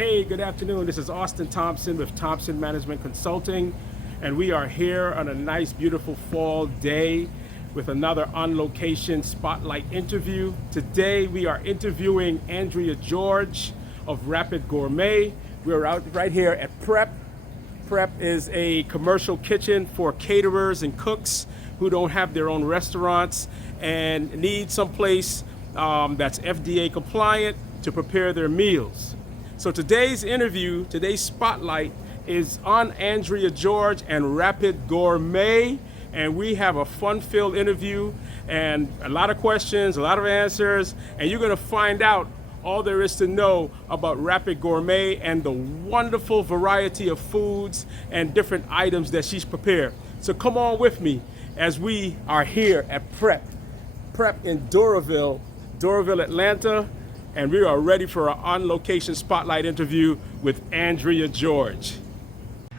Hey, good afternoon. This is Austin Thompson with Thompson Management Consulting, and we are here on a nice, beautiful fall day with another on-location spotlight interview. Today, we are interviewing Andrea George of Rapid Gourmet. We're out right here at Prep. Prep is a commercial kitchen for caterers and cooks who don't have their own restaurants and need some place that's FDA compliant to prepare their meals. So today's interview, today's spotlight is on Andrea George and Rapid Gourmet, and we have a fun-filled interview and a lot of questions, a lot of answers, and you're gonna find out all there is to know about Rapid Gourmet and the wonderful variety of foods and different items that she's prepared. So come on with me as we are here at Prep in Doraville, Atlanta, and we are ready for our on-location spotlight interview with Andrea George.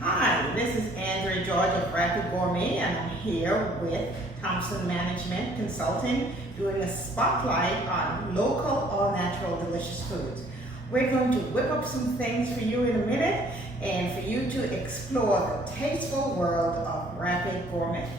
Hi, this is Andrea George of Rapid Gourmet, and I'm here with Thompson Management Consulting doing a spotlight on local, all-natural, delicious foods. We're going to whip up some things for you in a minute and for you to explore the tasteful world of Rapid Gourmet.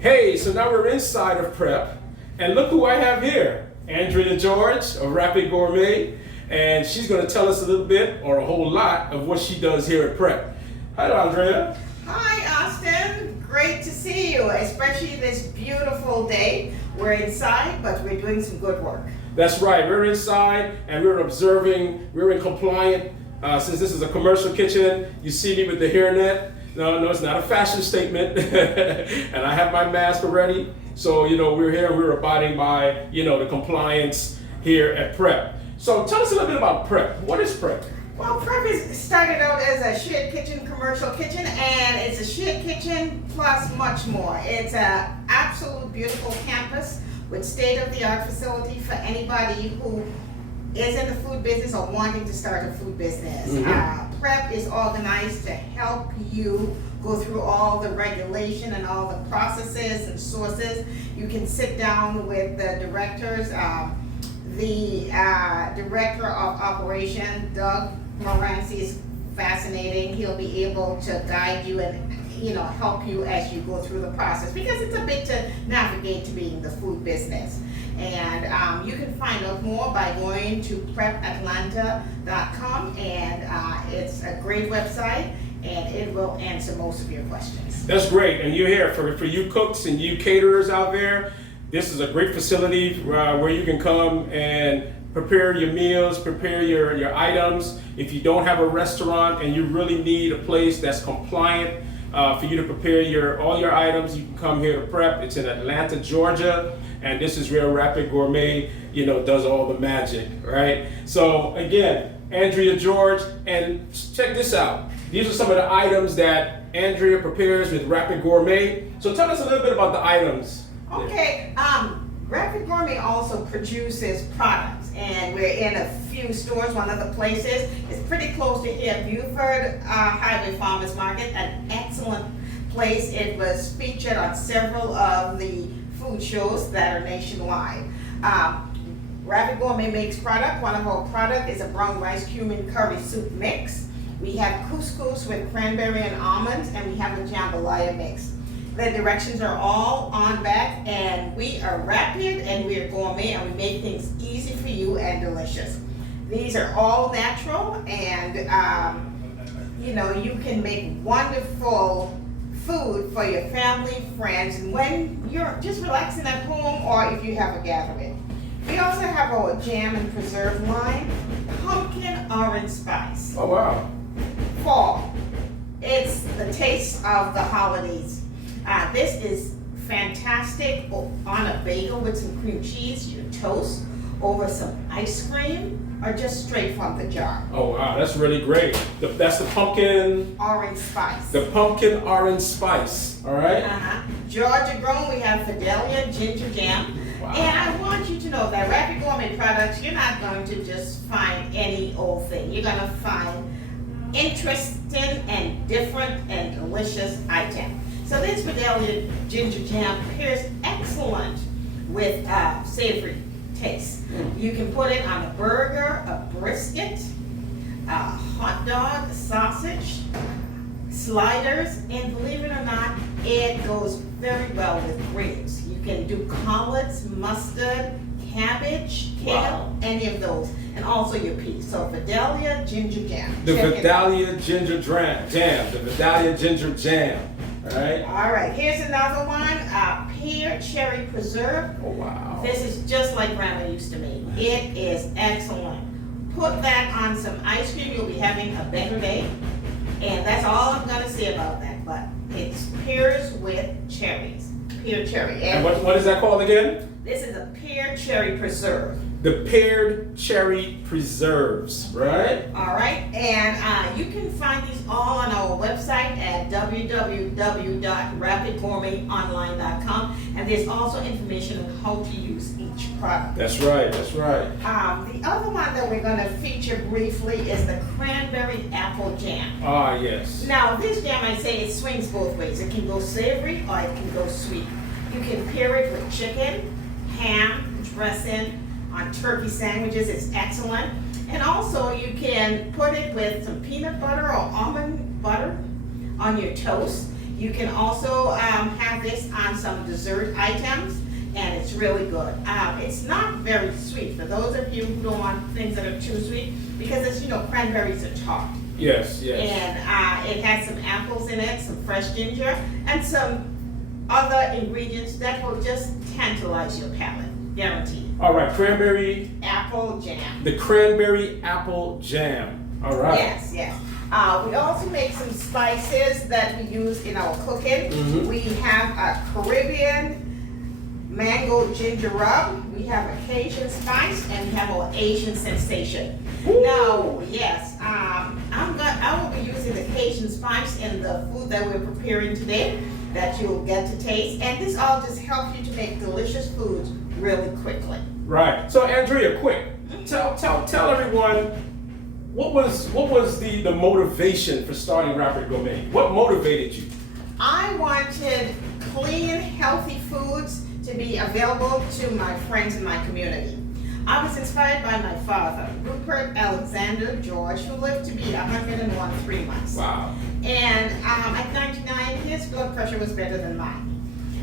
Hey, so now we're inside of Prep, and look who I have here. Andrea George of Rapid Gourmet, and she's going to tell us a little bit or a whole lot of what she does here at Prep. Hi, Andrea. Hi, Austin. Great to see you, especially this beautiful day. We're inside, but we're doing some good work. That's right. We're inside, and we're observing. We're in compliant. Since this is a commercial kitchen, you see me with the hairnet. No, it's not a fashion statement. And I have my mask already. So, we're here, we're abiding by, the compliance here at Prep. So tell us a little bit about Prep. What is Prep? Well, Prep started out as a shared kitchen, commercial kitchen, and it's a shared kitchen plus much more. It's an absolute beautiful campus with state-of-the-art facility for anybody who is in the food business or wanting to start a food business. Prep is organized to help you go through all the regulation and all the processes and sources. You can sit down with the directors. The director of operation, Doug Moranci, is fascinating. He'll be able to guide you and help you as you go through the process, because it's a bit to navigate to being the food business. And you can find out more by going to prepatlanta.com, and it's a great website, and it will answer most of your questions. That's great, and you're here for you cooks and you caterers out there. This is a great facility where you can come and prepare your meals, prepare your items. If you don't have a restaurant and you really need a place that's compliant for you to prepare all your items, you can come here to Prep. It's in Atlanta, Georgia, and this is where Rapid Gourmet, does all the magic, right? So again, Andrea George, and check this out. These are some of the items that Andrea prepares with Rapid Gourmet. So tell us a little bit about the items. Okay, Rapid Gourmet also produces products, and we're in a few stores. One of the places is pretty close to here, Buford Highway Farmers Market, an excellent place. It was featured on several of the food shows that are nationwide. Rapid Gourmet makes product. One of our product is a brown rice cumin curry soup mix. We have couscous with cranberry and almonds, and we have a jambalaya mix. The directions are all on back, and we are Rapid and we are Gourmet, and we make things easy for you and delicious. These are all natural, and you can make wonderful food for your family, friends, and when you're just relaxing at home or if you have a gathering. We also have our jam and preserve line, pumpkin orange spice. Oh, wow. Fall. It's the taste of the holidays. This is fantastic on a bagel with some cream cheese, your toast, over some ice cream, or just straight from the jar. Oh wow, that's really great. That's the pumpkin orange spice. The pumpkin orange spice. All right. Georgia grown. We have Fidelia ginger jam. Wow. And I want you to know that Rapid Gourmet products, you're not going to just find any old thing. You're going to find interesting and different and delicious items. So this Fidelia ginger jam pairs excellent with savory taste. You can put it on a burger, a brisket, dog, sausage, sliders, and believe it or not, it goes very well with greens. You can do collards, mustard, cabbage, kale, Wow. any of those, and also your peas. So Vidalia ginger jam. The Check it out. Vidalia ginger jam. The Vidalia ginger jam. All right. All right, here's another one, pear cherry preserve. Oh wow. This is just like Grandma used to make. It is excellent. Put that on some ice cream, you'll be having a better day. And that's all I'm gonna say about that, but it's pears with cherries. Pear cherry. And what is that called again? This is a pear cherry preserve. The paired cherry preserves, right? All right, and you can find these all on our website at www.rapidgourmetonline.com, and there's also information on how to use each product. That's right. That's right. The other one that we're going to feature briefly is the cranberry apple jam. Ah, yes. Now, this jam, I say it swings both ways. It can go savory or it can go sweet. You can pair it with chicken, ham, dressing, on turkey sandwiches. It's excellent. And also you can put it with some peanut butter or almond butter on your toast. You can also have this on some dessert items, and it's really good. It's not very sweet for those of you who don't want things that are too sweet, because as you know, cranberries are tart. Yes, yes. And it has some apples in it, some fresh ginger, and some other ingredients that will just tantalize your palate. Guaranteed. All right, cranberry. Apple jam. The cranberry apple jam. All right. Yes, yes. We also make some spices that we use in our cooking. Mhm. We have a Caribbean mango ginger rub. We have a Cajun spice, and we have our Asian sensation. Woo. Now, yes, I will be using the Cajun spice in the food that we're preparing today, that you'll get to taste. And this all just helps you to make delicious foods really quickly. Right. So Andrea, quick, tell everyone what was the motivation for starting Rapid Gourmet? What motivated you? I wanted clean, healthy foods to be available to my friends in my community. I was inspired by my father, Rupert Alexander George, who lived to be 101 3 months. Wow. And at 99, his blood pressure was better than mine.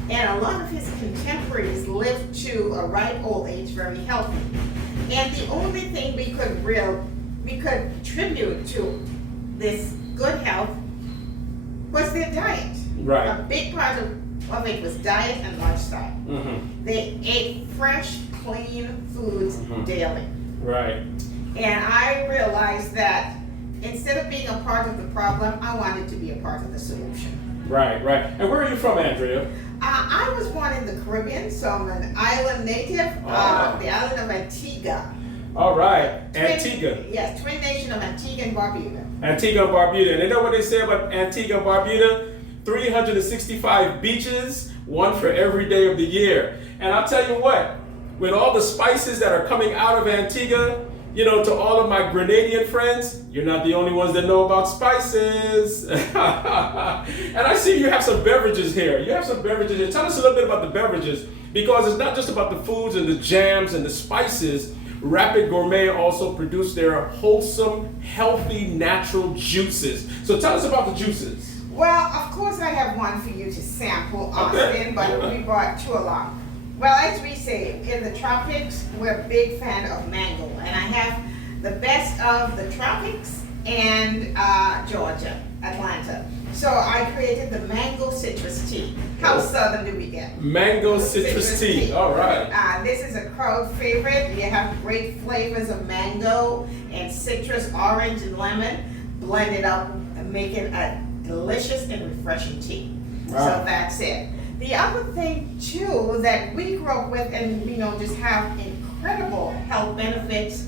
And a lot of his contemporaries lived to a ripe old age very healthy. And the only thing we could attribute to this good health was their diet. Right. A big part of it was diet and lifestyle. Mm-hmm. They ate fresh, clean foods daily. Right. And I realized that instead of being a part of the problem, I wanted to be a part of the solution. Right, right. And where are you from, Andrea? I was born in the Caribbean, so I'm an island native, the island of Antigua. All right. Antigua. Yes, twin nation of Antigua and Barbuda. Antigua and Barbuda. And you know what they say about Antigua and Barbuda? 365 beaches, one for every day of the year. And I'll tell you what, with all the spices that are coming out of Antigua, you know, to all of my Grenadian friends, you're not the only ones that know about spices. And I see you have some beverages here. You have some beverages here. Tell us a little bit about the beverages, because it's not just about the foods and the jams and the spices. Rapid Gourmet also produce their wholesome, healthy, natural juices. So tell us about the juices. Well, of course I have one for you to sample, Austin, Okay. but we brought two along. Well, as we say, in the tropics, we're a big fan of mango, and I have the best of the tropics and Georgia, Atlanta. So I created the mango citrus tea. How southern do we get? Mango citrus tea. All right. This is a crowd favorite. You have great flavors of mango and citrus, orange and lemon. Blend it up and make it a delicious and refreshing tea. Wow. So that's it. The other thing too that we grew up with and just have incredible health benefits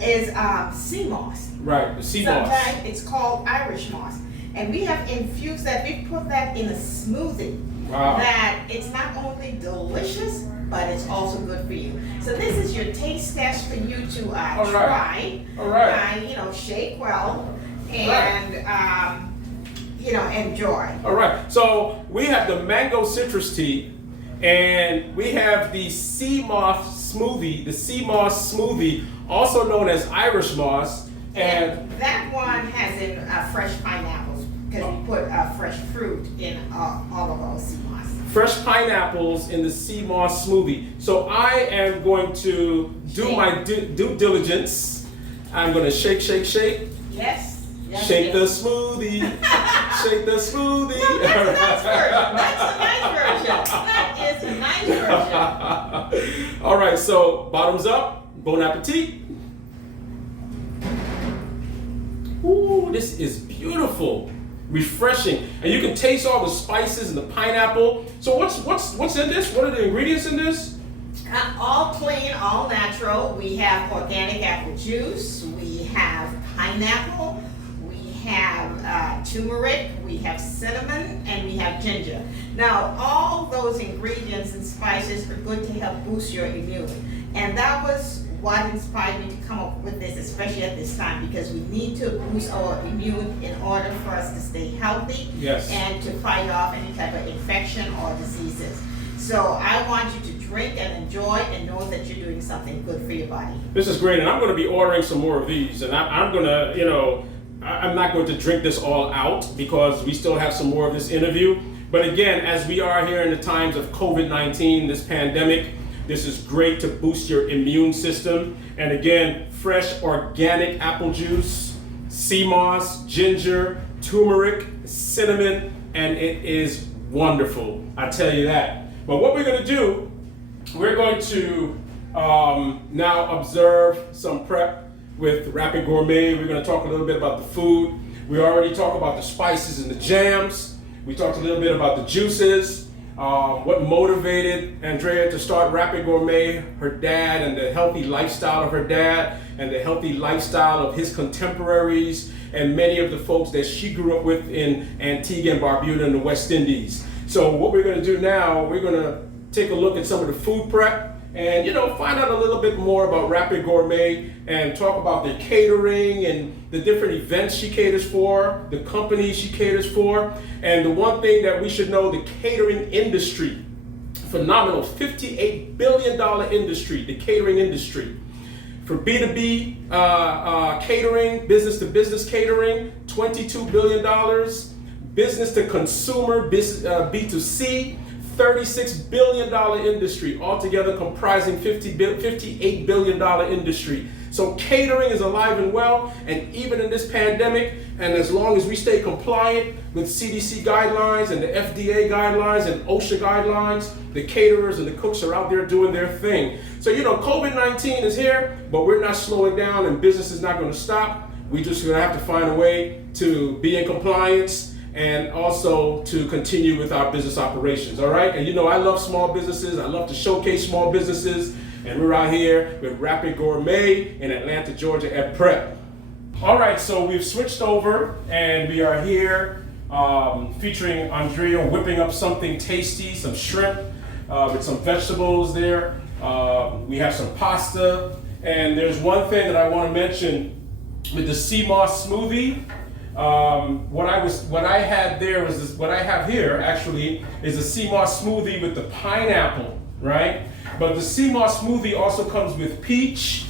is sea moss. Right, the sea moss. Sometimes it's called Irish moss. And we have infused that, we put that in a smoothie. Wow. That it's not only delicious, but it's also good for you. So this is your taste test for you to try. All right. Shake well and enjoy. All right. So we have the mango citrus tea, and we have the sea moss smoothie, also known as Irish moss. And that one has in fresh pineapples because we put fresh fruit in all of our sea moss. fresh pineapples in the sea moss smoothie. So I am going to do my due diligence. I'm going to shake, shake, shake. Yes. Yes, Shake the yes. smoothie. Shake the smoothie. No, that's a nice version. That is a nice version. All right, so bottoms up. Bon appetit. Ooh, this is beautiful, refreshing, and you can taste all the spices and the pineapple. So what's in this? What are the ingredients in this? All clean, all natural. We have organic apple juice. We have pineapple. We have turmeric. We have cinnamon, and we have ginger. Now, all those ingredients and spices are good to help boost your immune, and that was what inspired me to come up with this, especially at this time, because we need to boost our immune in order for us to stay healthy. Yes. And to fight off any type of infection or diseases. So I want you to drink and enjoy and know that you're doing something good for your body. This is great, and I'm going to be ordering some more of these, and I'm going to, I'm not going to drink this all out because we still have some more of this interview. But again, as we are here in the times of COVID-19, this pandemic, this is great to boost your immune system. And again, fresh organic apple juice, sea moss, ginger, turmeric, cinnamon, and it is wonderful. I tell you that. But what we're going to do, we're going to now observe some prep with Rapid Gourmet. We're going to talk a little bit about the food. We already talked about the spices and the jams. We talked a little bit about the juices. What motivated Andrea to start Rapid Gourmet, her dad, and the healthy lifestyle of her dad, and the healthy lifestyle of his contemporaries, and many of the folks that she grew up with in Antigua and Barbuda in the West Indies. So what we're going to do now, we're going to take a look at some of the food prep and find out a little bit more about Rapid Gourmet and talk about their catering and the different events she caters for, the companies she caters for. And the one thing that we should know, the catering industry, phenomenal, $58 billion industry, the catering industry. For B2B catering, business to business catering, $22 billion. Business to consumer, B2C, $36 billion industry, altogether comprising $58 billion industry. So catering is alive and well, and even in this pandemic, and as long as we stay compliant with CDC guidelines and the FDA guidelines and OSHA guidelines, the caterers and the cooks are out there doing their thing. So COVID-19 is here, but we're not slowing down, and business is not going to stop. We just going to have to find a way to be in compliance and also to continue with our business operations, all right? And I love small businesses. I love to showcase small businesses. And we're out here with Rapid Gourmet in Atlanta, Georgia at Prep. All right, so we've switched over and we are here featuring Andrea whipping up something tasty, some shrimp with some vegetables there. We have some pasta. And there's one thing that I want to mention with the sea moss smoothie. What I had there was this, what I have here actually is a sea moss smoothie with the pineapple, right? But the sea moss smoothie also comes with peach,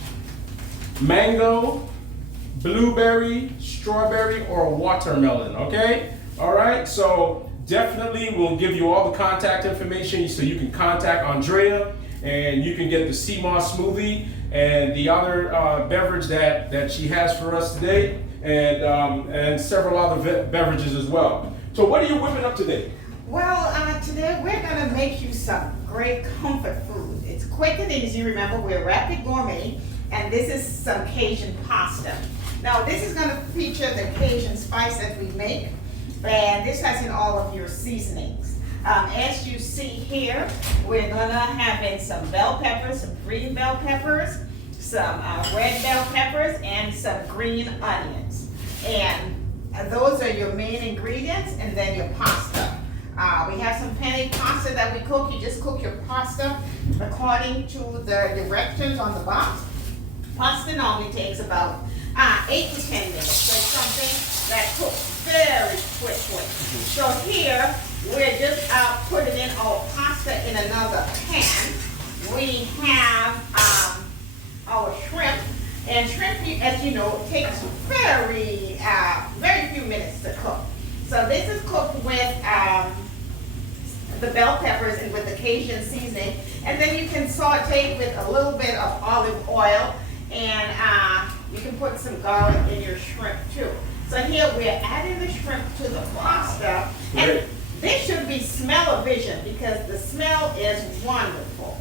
mango, blueberry, strawberry, or watermelon, okay? All right, so definitely we'll give you all the contact information so you can contact Andrea and you can get the sea moss smoothie and the other beverage that she has for us today. And several other beverages as well. So what are you whipping up today? Well, today we're going to make you some great comfort food. It's quick and easy. Remember, we're Rapid Gourmet, and this is some Cajun pasta. Now, this is going to feature the Cajun spice that we make, and this has in all of your seasonings. As you see here, we're going to have in some bell peppers, some green bell peppers, some red bell peppers, and some green onions. And those are your main ingredients, and then your pasta. We have some penne pasta that we cook. You just cook your pasta according to the directions on the box. Pasta normally takes about 8 to 10 minutes. So it's something that cooks very quickly. So here, we're just putting in our pasta in another pan. We have our shrimp, And shrimp, as you know, takes very few minutes to cook. So this is cooked with the bell peppers and with the Cajun seasoning. And then you can saute it with a little bit of olive oil, and you can put some garlic in your shrimp too. So here we're adding the shrimp to the pasta. And this should be smell-o-vision because the smell is wonderful.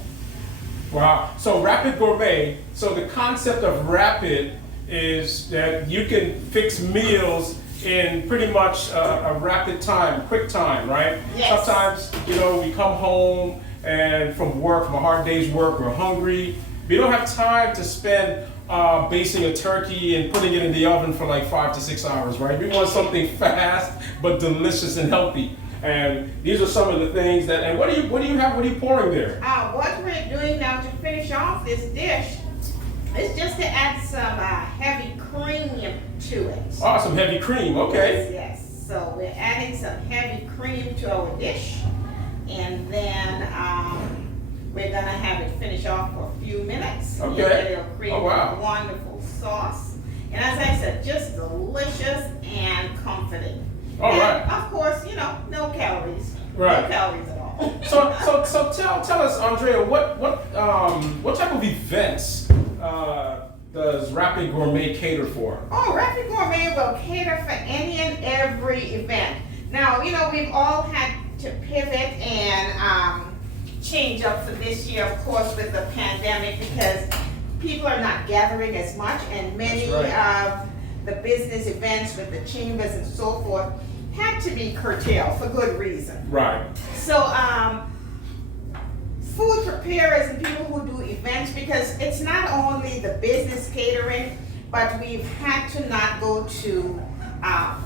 Wow. So Rapid Gourmet, so the concept of rapid is that you can fix meals in pretty much a rapid time, quick time, right? Yes. Sometimes, we come home and from work, from a hard day's work, we're hungry. We don't have time to spend basting a turkey and putting it in the oven for like 5 to 6 hours, right? We want something fast but delicious and healthy. And these are some of the things that. And what do you pouring there? What we're doing now to finish off this dish is just to add some heavy cream to it. Oh, some heavy cream. Okay. Yes. So we're adding some heavy cream to our dish, and then we're gonna have it finish off for a few minutes. Okay. And then it'll create wow. a wonderful sauce. And as I said, just delicious and comforting. All and right. Of course, no calories. Right. No calories at all. So tell us, Andrea, what type of events does Rapid Gourmet cater for? Oh, Rapid Gourmet will cater for any and every event. Now, we've all had to pivot and change up for this year, of course, with the pandemic, because people are not gathering as much, and many of the business events with the chambers and so forth had to be curtailed for good reason. Right. So, food preparers and people who do events, because it's not only the business catering, but we've had to not go to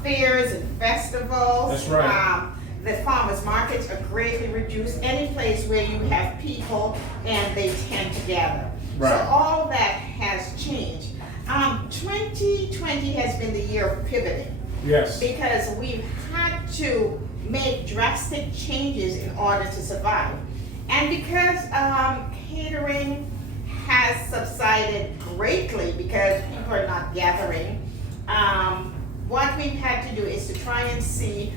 fairs and festivals. That's right. The farmers markets are greatly reduced. Any place where you have people and they tend to gather. Right. So all that has changed. 2020 has been the year of pivoting. Yes. Because we've had to make drastic changes in order to survive. And because catering has subsided greatly because people are not gathering, what we've had to do is to try and see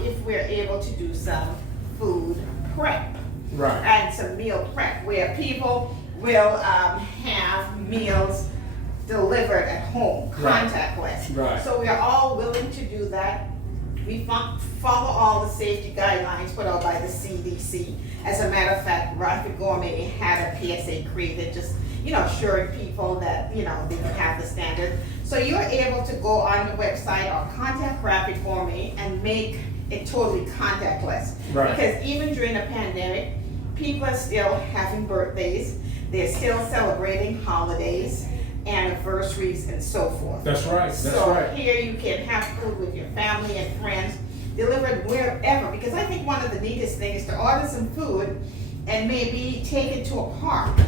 if we're able to do some food prep. Right. And some meal prep where people will have meals delivered at home, contactless. Right. So we are all willing to do that. We follow all the safety guidelines put out by the CDC. As a matter of fact, Rapid Gourmet had a PSA created, just assuring people that they have the standard. So you're able to go on the website or contact Rapid Gourmet and make it totally contactless. Right. Because even during the pandemic, people are still having birthdays. They're still celebrating holidays, anniversaries, and so forth. That's right. That's so right. Here you can have food with your family and friends, delivered wherever. Because I think one of the neatest things is to order some food and maybe take it to a park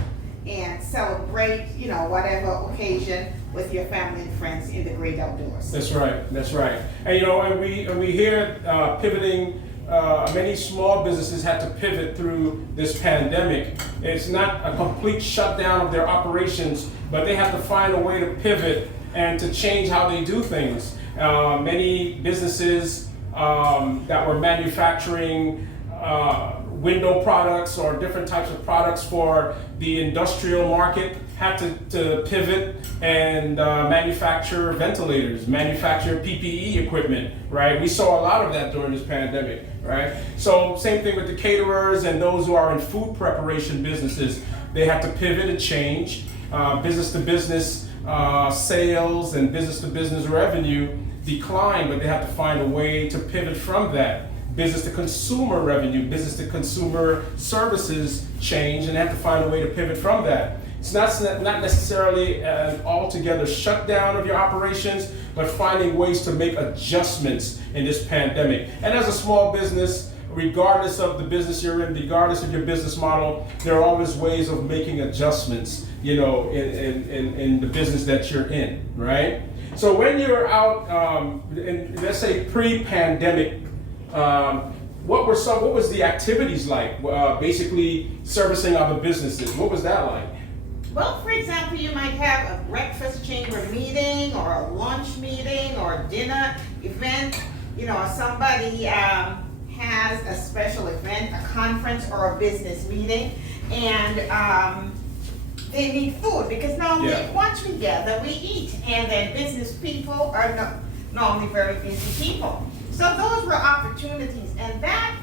and celebrate, whatever occasion with your family and friends in the great outdoors. That's right. That's right. And and we hear pivoting. Many small businesses had to pivot through this pandemic. It's not a complete shutdown of their operations, but they have to find a way to pivot and to change how they do things. Many businesses that were manufacturing window products or different types of products for the industrial market had to pivot and manufacture ventilators, manufacture PPE equipment, right? We saw a lot of that during this pandemic, right? So same thing with the caterers and those who are in food preparation businesses. They have to pivot and change. Business to business sales and business to business revenue decline, but they have to find a way to pivot from that. Business to consumer revenue, business to consumer services change, and they have to find a way to pivot from that. It's not necessarily an altogether shutdown of your operations, but finding ways to make adjustments in this pandemic. And as a small business, regardless of the business you're in, regardless of your business model, there are always ways of making adjustments, in the business that you're in, right? So when you're out, in, let's say pre-pandemic, what was the activities like? Basically servicing other businesses. What was that like? Well, for example, you might have a breakfast chamber meeting or a lunch meeting or a dinner event. You know, somebody has a special event, a conference or a business meeting, and they need food because normally once we gather, we eat, and then business people are normally very busy people. So those were opportunities, and that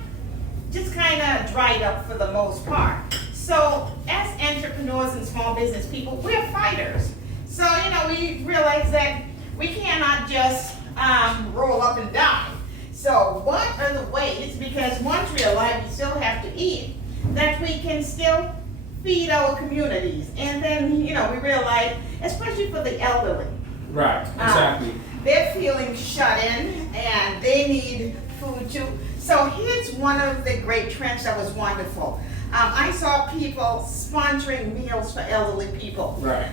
just kind of dried up for the most part. So as entrepreneurs and small business people, we're fighters. So, you know, we realize that we cannot just roll up and die. So what are the ways, because once we're alive, we still have to eat, that we can still feed our communities? And then, you know, we realize, especially for the elderly. Right, exactly. They're feeling shut in and they need food too. So here's one of the great trends that was wonderful. I saw people sponsoring meals for elderly people. Right.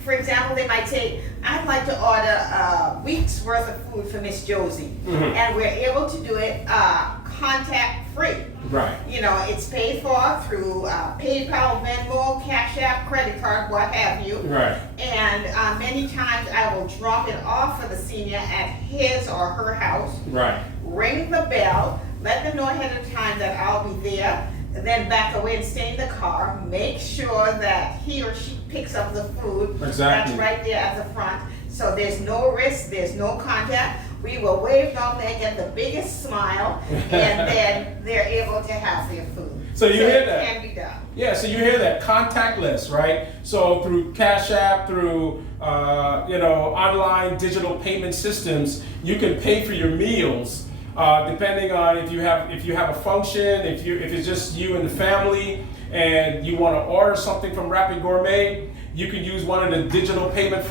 For example, they might say, I'd like to order a week's worth of food for Miss Josie. Mm-hmm. And we're able to do it contact free. Right. You know, it's paid for through PayPal, Venmo, Cash App, credit card, what have you. Right. And many times I will drop it off for the senior at his or her house. Right. Ring the bell, let them know ahead of time that I'll be there, and then back away and stay in the car. Make sure that he or she picks up the food. Exactly. That's right there at the front. So there's no risk, there's no contact. We will wave them, they get the biggest smile, and then they're able to have their food. So you hear that? It can be done. Yeah, so you hear that, contactless, right? So through Cash App, through online digital payment systems, you can pay for your meals. Depending on if you have a function, if it's just you and the family, and you want to order something from Rapid Gourmet, you can use one of the digital payment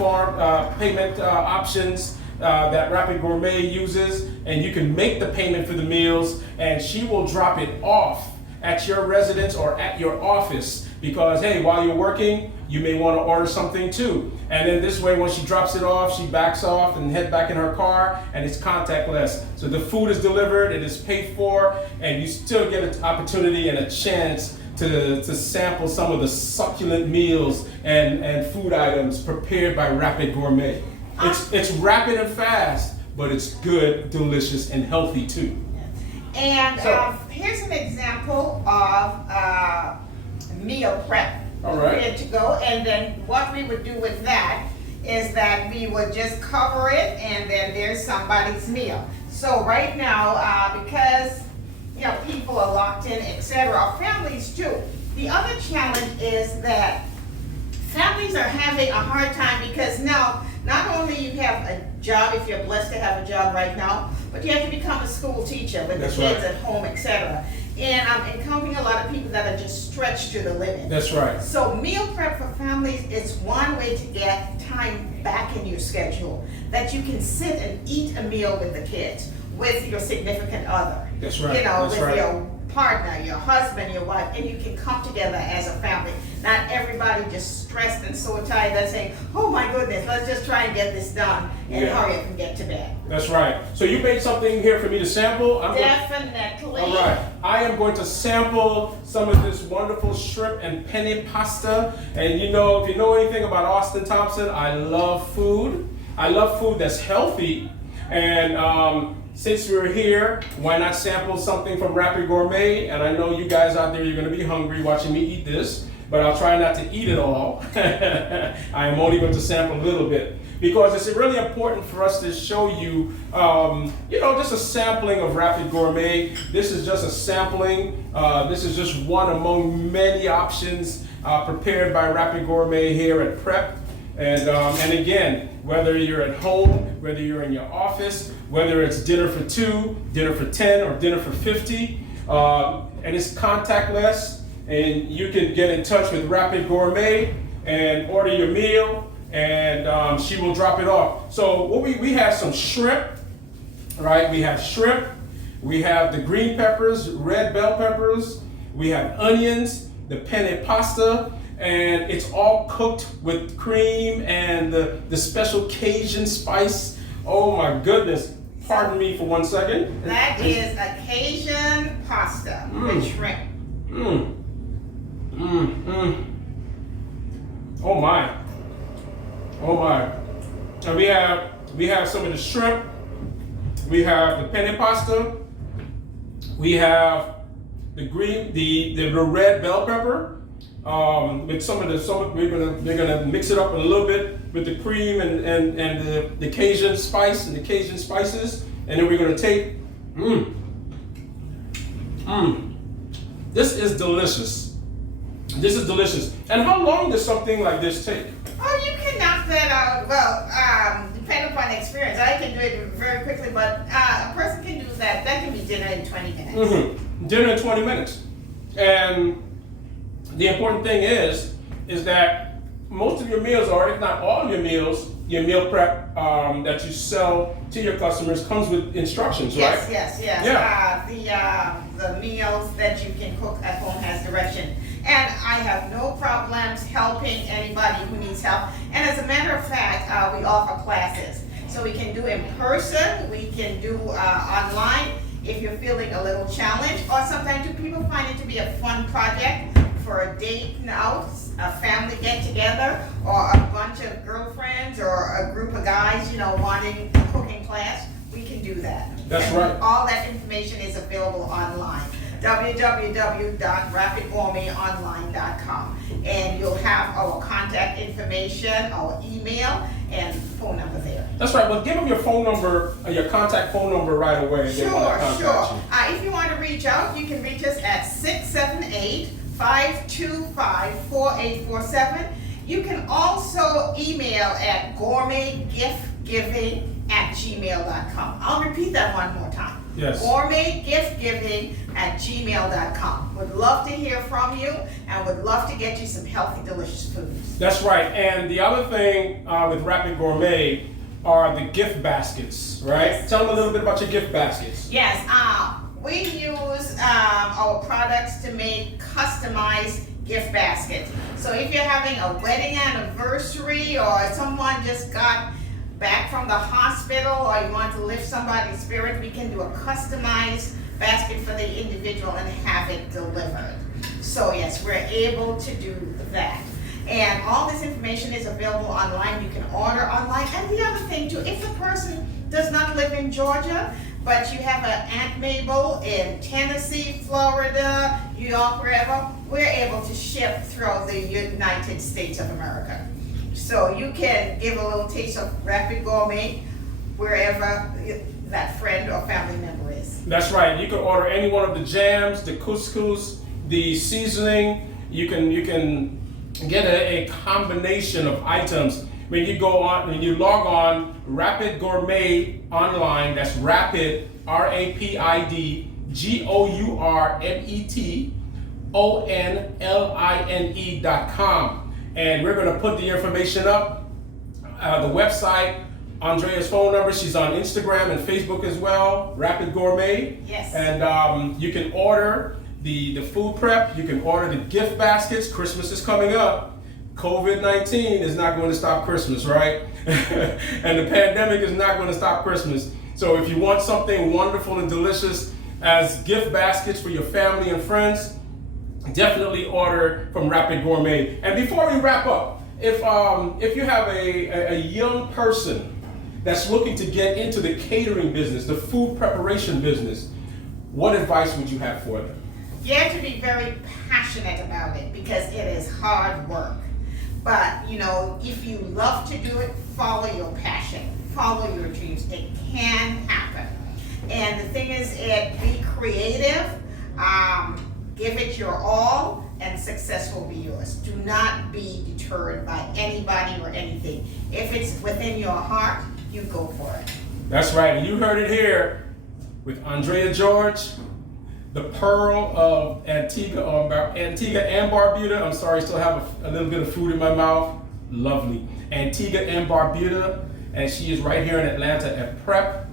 options that Rapid Gourmet uses, and you can make the payment for the meals, and she will drop it off at your residence or at your office, because hey, while you're working, you may want to order something too. And then this way, when she drops it off, she backs off and head back in her car, and it's contactless. So the food is delivered, it is paid for, and you still get an opportunity and a chance to sample some of the succulent meals and food items prepared by Rapid Gourmet. It's rapid and fast, but it's good, delicious, and healthy too. And here's an example of meal prep. All right. Ready to go. And then what we would do with that is that we would just cover it, and then there's somebody's meal. So right now, because people are locked in, etc., families too. The other challenge is that families are having a hard time because now not only you have a job, if you're blessed to have a job right now, but you have to become a school teacher with the kids at home, etc. And I'm encountering a lot of people that are just stretched to the limit. That's right. So meal prep for families is one way to get time back in your schedule, that you can sit and eat a meal with the kids, with your significant other. That's right. With your partner, your husband, your wife, and you can come together as a family. Not everybody just stressed and so tired that's saying, oh my goodness, let's just try and get this done and hurry up and get to bed. That's right. So you made something here for me to sample? Definitely. All right. I am going to sample some of this wonderful shrimp and penne pasta. And if you know anything about Austin Thompson, I love food. I love food that's healthy. And since we're here, why not sample something from Rapid Gourmet? And I know you guys out there, you're going to be hungry watching me eat this, but I'll try not to eat it all. I am only going to sample a little bit, because it's really important for us to show you, just a sampling of Rapid Gourmet. This is just a sampling. This is just one among many options prepared by Rapid Gourmet here at Prep. And again, whether you're at home, whether you're in your office, whether it's dinner for 2, dinner for 10, or dinner for 50, and it's contactless, and you can get in touch with Rapid Gourmet and order your meal, and she will drop it off. So what we have some shrimp, right? We have shrimp, we have the green peppers, red bell peppers, we have onions, the penne pasta, and it's all cooked with cream and the special Cajun spice. Oh my goodness. Pardon me for 1 second. That is a Cajun pasta with shrimp. Oh my. Oh my. And we have some of the shrimp. We have the penne pasta. We have the red bell pepper. With we're gonna mix it up a little bit with the cream and the Cajun spice and the Cajun spices, and then we're gonna take. This is delicious. This is delicious. And how long does something like this take? Oh, you can knock that out. Well, depending upon the experience, I can do it very quickly, but a person can do that. That can be dinner in 20 minutes. Dinner in 20 minutes. And the important thing is that most of your meals, or if not all of your meals, your meal prep that you sell to your customers comes with instructions, right? Yes. Yeah. The meals that you can cook at home has direction. And I have no problems helping anybody who needs help. And as a matter of fact, we offer classes. So we can do in person, we can do online if you're feeling a little challenged, or sometimes people find it to be a fun project for a date out, a family get together, or a bunch of girlfriends or a group of guys, wanting a cooking class. We can do that. That's right. All that information is available online. www.rapidgourmetonline.com, and you'll have our contact information, our email, and phone number there. That's right. Well, give them your phone number, your contact phone number right away. Sure. If you want to reach out, you can reach us at 678-525-4847. You can also email at gourmetgiftgiving@gmail.com. I'll repeat that one more time. Yes. gourmetgiftgiving@gmail.com. Would love to hear from you, and would love to get you some healthy, delicious foods. That's right. And the other thing with Rapid Gourmet are the gift baskets, right? Yes. Tell them a little bit about your gift baskets. Yes. We use our products to make customized gift baskets. So if you're having a wedding anniversary, or someone just got back from the hospital, or you want to lift somebody's spirit, we can do a customized basket for the individual and have it delivered. So yes, we're able to do that. And all this information is available online. You can order online. And the other thing too, if the person does not live in Georgia, but you have an Aunt Mabel in Tennessee, Florida, New York, wherever, we're able to ship throughout the United States of America. So you can give a little taste of Rapid Gourmet wherever that friend or family member is. That's right. You can order any one of the jams, the couscous, the seasoning. You can get a combination of items when you log on Rapid Gourmet online. That's Rapid, RapidGourmetonline.com. And we're going to put the information up, the website, Andrea's phone number. She's on Instagram and Facebook as well, Rapid Gourmet. Yes. And you can order the food prep. You can order the gift baskets. Christmas is coming up. COVID-19 is not going to stop Christmas, right? And the pandemic is not going to stop Christmas. So if you want something wonderful and delicious as gift baskets for your family and friends, definitely order from Rapid Gourmet. And before we wrap up, if you have a young person that's looking to get into the catering business, the food preparation business, what advice would you have for them? You have to be very passionate about it, because it is hard work. But if you love to do it, follow your passion, follow your dreams. It can happen. And the thing is, be creative. Give it your all, and success will be yours. Do not be deterred by anybody or anything. If it's within your heart, you go for it. That's right. And you heard it here with Andrea George, the pearl of Antigua and Barbuda. I'm sorry, I still have a little bit of food in my mouth. Lovely. Antigua and Barbuda. And she is right here in Atlanta at Prep,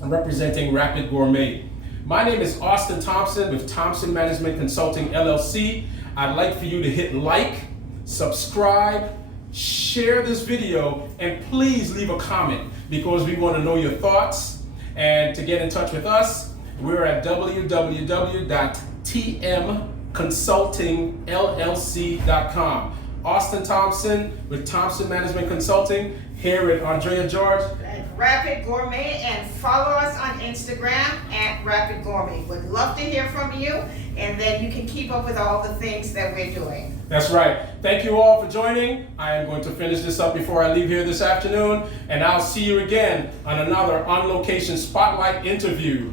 representing Rapid Gourmet. My name is Austin Thompson with Thompson Management Consulting, LLC. I'd like for you to hit like, subscribe, share this video, and please leave a comment, because we want to know your thoughts. And to get in touch with us, we're at www.tmconsultingllc.com. Austin Thompson with Thompson Management Consulting here with Andrea George. Rapid Gourmet, and follow us on Instagram at Rapid Gourmet. Would love to hear from you, and then you can keep up with all the things that we're doing. That's right. Thank you all for joining. I am going to finish this up before I leave here this afternoon, and I'll see you again on another On Location Spotlight interview.